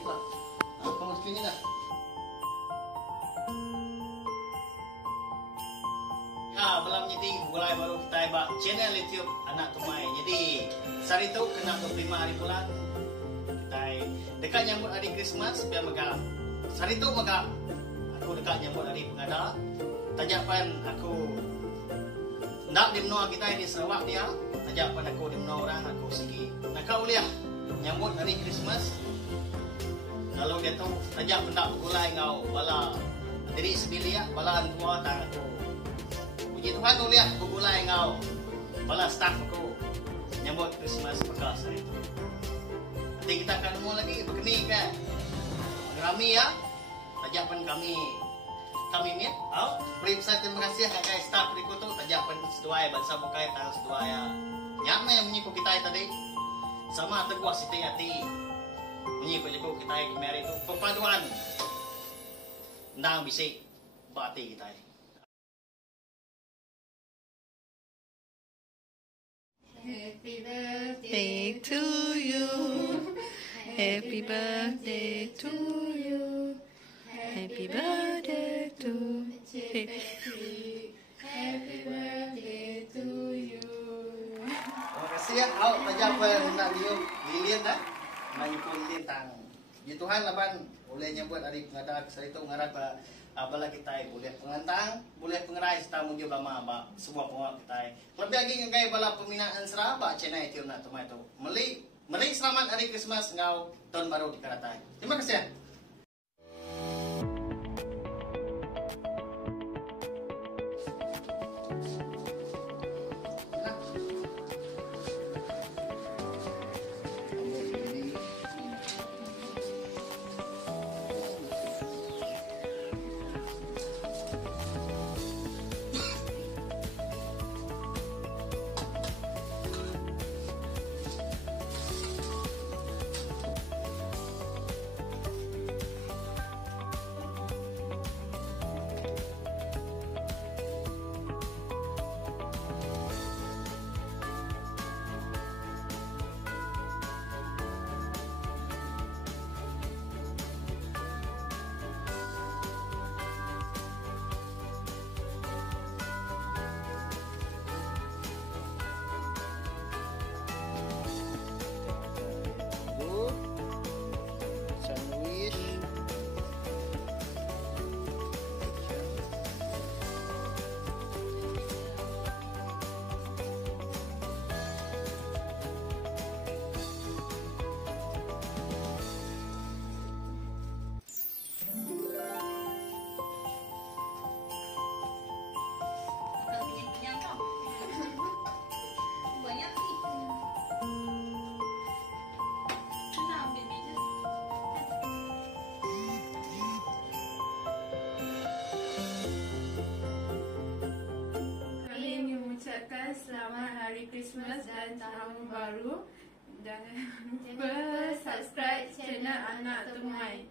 itulah. Kamu sekalian dah. Ya, belum jadi mulai baru kita buat channel YouTube Anak Tumai. Jadi hari itu kena 25 hari bulan. Kita dekat nyambut hari Christmas biar megah. Hari itu megah. Aku dekat nyambut hari pengada. Tajapan aku nak di menua kita di Sarawak dia. Tajapan aku di menua orang aku segi. Nak kau lihat nyambut hari Christmas. Kalau dia tu tajak pendak bergulai kau bala diri sendiri ya bala tua tang aku. Puji Tuhan tu lihat bergulai kau bala staff aku nyambut Christmas bekas hari itu. Nanti kita akan ketemu lagi begini kan. Rami ya. Tajapan kami ni. Beri besar terima kasih kepada staff berikut tu tajapan seduai bangsa bukai tang seduai ya. Nyame menyiku kita tadi. Sama teguh siti hati. Menyiku jago kita kemarin itu perpaduan. Ndang bisik bati kita. Happy birthday to you. Happy birthday to you. Happy birthday to Happy birthday to you. Terima kasih ya. Tajapan nak lilin dah. Menyebut lilin tang. Puji Tuhan laban boleh nyebut hari pengada kesal itu ngarap bala kita boleh pengantang, boleh pengerai serta munjuk lama ba semua pengawal kita. Lebih lagi ngai bala peminaan seraba channel itu nak tumai tu. Meli selamat hari Christmas ngau tahun baru di Karatai. Terima kasih ya. Selamat Hari Christmas dan Tahun Baru. Jangan lupa subscribe channel Anak Tumai.